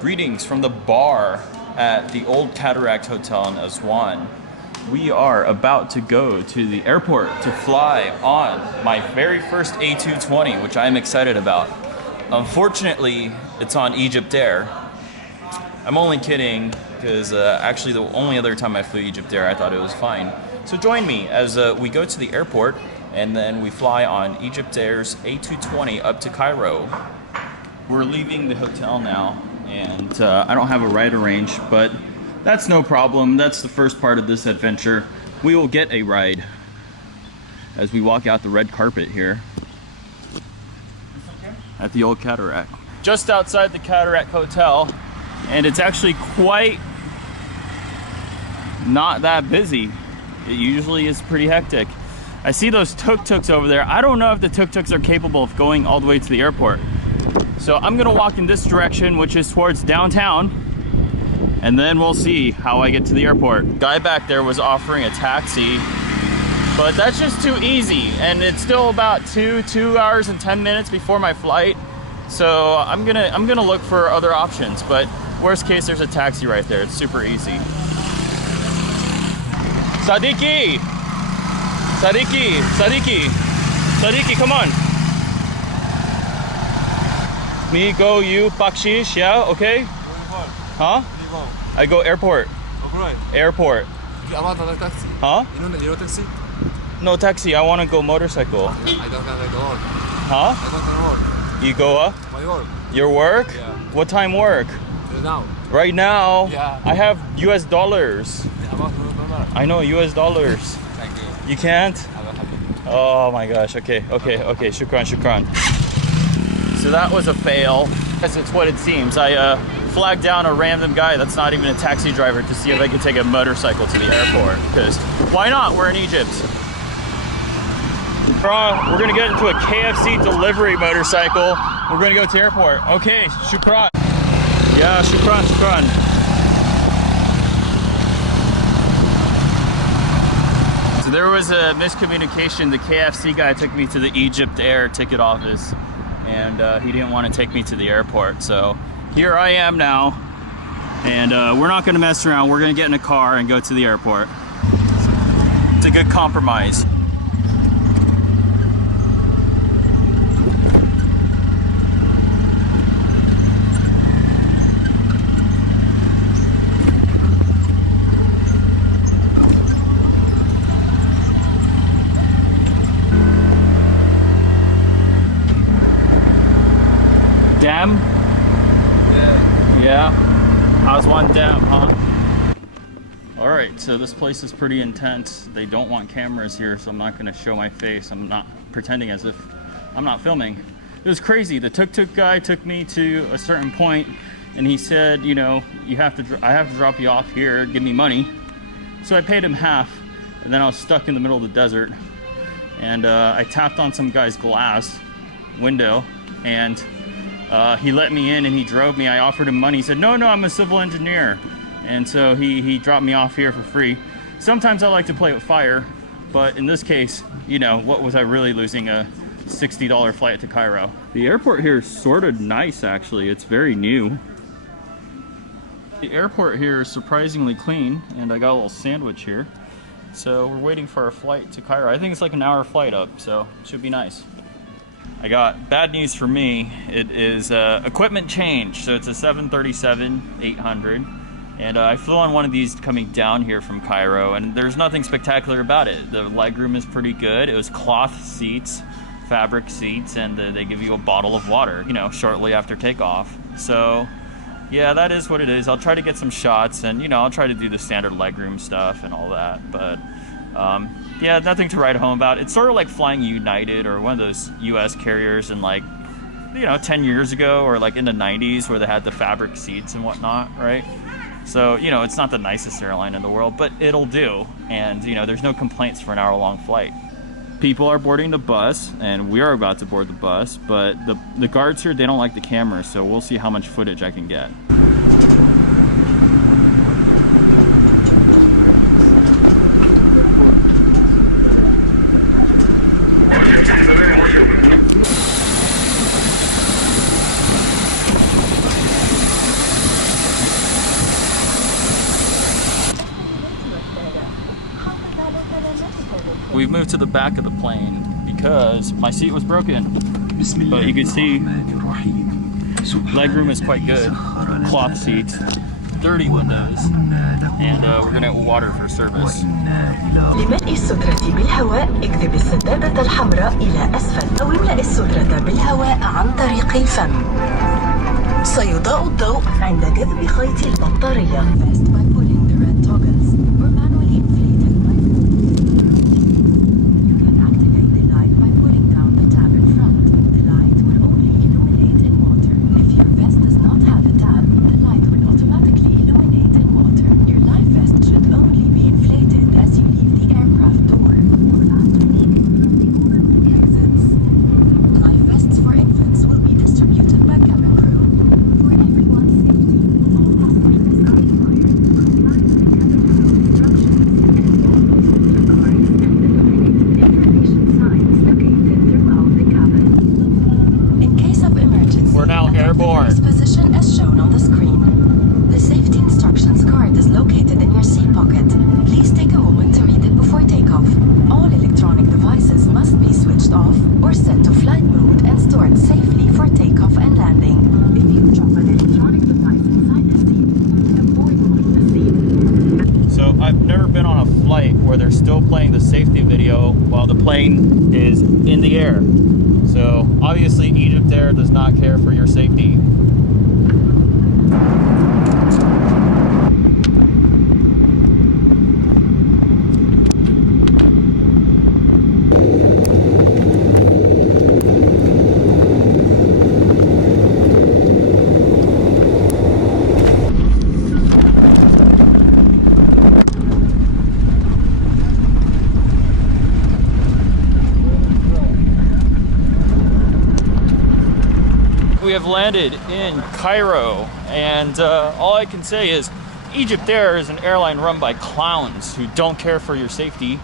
Greetings from the bar at the old Cataract Hotel in Aswan. We are about to go to the airport to fly on my very first A220, which I'm excited about. Unfortunately, it's on Egypt Air. I'm only kidding, because actually the only other time I flew Egypt Air, I thought it was fine. So join me as we go to the airport, and then we fly on Egypt Air's A220 up to Cairo. We're leaving the hotel now, and I don't have a ride arranged, but that's no problem. That's the first part of this adventure. We will get a ride as we walk out the red carpet here at the old Cataract. Just outside the Cataract Hotel, and it's actually quite not that busy. It usually is pretty hectic. I see those tuk-tuks over there. I don't know if the tuk-tuks are capable of going all the way to the airport. So I'm gonna walk in this direction, which is towards downtown, and then we'll see how I get to the airport. Guy back there was offering a taxi, but that's just too easy, and it's still about 2 hours and 10 minutes before my flight. So I'm gonna look for other options, but worst case, there's a taxi right there. It's super easy. Sadiki! Sadiki! Sadiki! Sadiki, come on! Me go, you, bakshish, yeah, okay? Huh? I go airport. Airport. I want a taxi. Huh? You know taxi? No taxi, I want to go motorcycle. I don't have to work. Huh? I don't work. You go up? My work. Your work? Yeah. What time work? Now. Right now? Yeah. I have US dollars. I know, US dollars. Thank you. You can't? I don't have it. Oh my gosh, okay, shukran, shukran. So that was a fail, as it's what it seems. I flagged down a random guy that's not even a taxi driver to see if I could take a motorcycle to the airport, because why not? We're in Egypt. We're gonna get into a KFC delivery motorcycle. We're gonna go to the airport. Okay, shukran. Yeah, shukran, shukran. So there was a miscommunication. The KFC guy took me to the Egypt Air ticket office, and he didn't want to take me to the airport. So here I am now, and we're not gonna mess around. We're gonna get in a car and go to the airport. It's a good compromise. Dam? Yeah. Aswan Dam, huh? Alright, so this place is pretty intense. They don't want cameras here, so I'm not gonna show my face. I'm not pretending as if I'm not filming. It was crazy. The tuk-tuk guy took me to a certain point, and he said, you know, I have to drop you off here, give me money. So I paid him half, and then I was stuck in the middle of the desert. And I tapped on some guy's glass window, and he let me in and he drove me. I offered him money. He said, no, I'm a civil engineer. And so he dropped me off here for free. Sometimes I like to play with fire, but in this case, you know, what was I really losing? A $60 flight to Cairo. The airport here is sort of nice, actually. It's very new. The airport here is surprisingly clean, and I got a little sandwich here. So we're waiting for our flight to Cairo. I think it's like an hour flight up, so it should be nice. I got bad news for me. It is equipment change. So it's a 737-800. And I flew on one of these coming down here from Cairo, and there's nothing spectacular about it. The legroom is pretty good. It was cloth seats, fabric seats, and they give you a bottle of water, you know, shortly after takeoff. So yeah, that is what it is. I'll try to get some shots, and you know, I'll try to do the standard legroom stuff and all that, but yeah, nothing to write home about. It's sort of like flying United or one of those US carriers in, like, you know, 10 years ago, or like in the 90s where they had the fabric seats and whatnot, right? So, you know, it's not the nicest airline in the world, but it'll do. And, you know, there's no complaints for an hour-long flight. People are boarding the bus, and we are about to board the bus, but the guards here, they don't like the cameras, so we'll see how much footage I can get. we've moved to the back of the plane because my seat was broken. But you can see legroom is quite good. Cloth seats, dirty windows, and we're gonna get water for service. لملء السترة بالهواء اكذب السدادة الحمراء إلى أسفل أو املأ السترة بالهواء عن طريق الفم. سيضاء الضوء عند جذب خيط البطارية. Position as shown on the screen. The safety instructions card is located in your seat pocket. Please take a moment to read it before takeoff. All electronic devices must be switched off or set to flight mode and stored safely for takeoff and landing. If you drop an electronic device inside the seat, avoid moving the seat. So I've never been on a flight where they're still playing the safety video while the plane is in the air. So obviously Egypt Air does not care for your safety. We have landed in Cairo, and all I can say is Egypt Air is an airline run by clowns who don't care for your safety.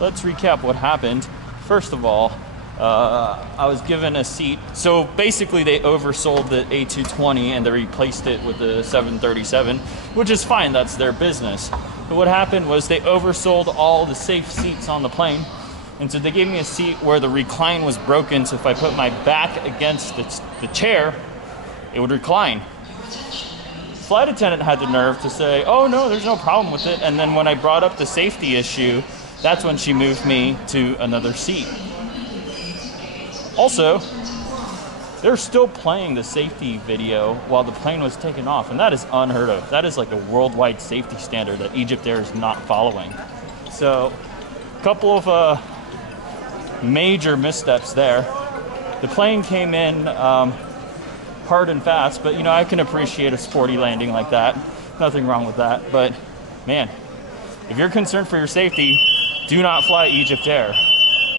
Let's recap what happened. First of all, I was given a seat. So basically they oversold the A220 and they replaced it with the 737, which is fine, that's their business. But what happened was they oversold all the safe seats on the plane. And so they gave me a seat where the recline was broken, so if I put my back against the chair, it would recline. Flight attendant had the nerve to say, oh no, there's no problem with it. And then when I brought up the safety issue, that's when she moved me to another seat. Also, they're still playing the safety video while the plane was taking off, and that is unheard of. That is like a worldwide safety standard that Egypt Air is not following. So, a couple of major missteps there. The plane came in hard and fast, but you know, I can appreciate a sporty landing like that. Nothing wrong with that, but man, if you're concerned for your safety, do not fly Egypt Air.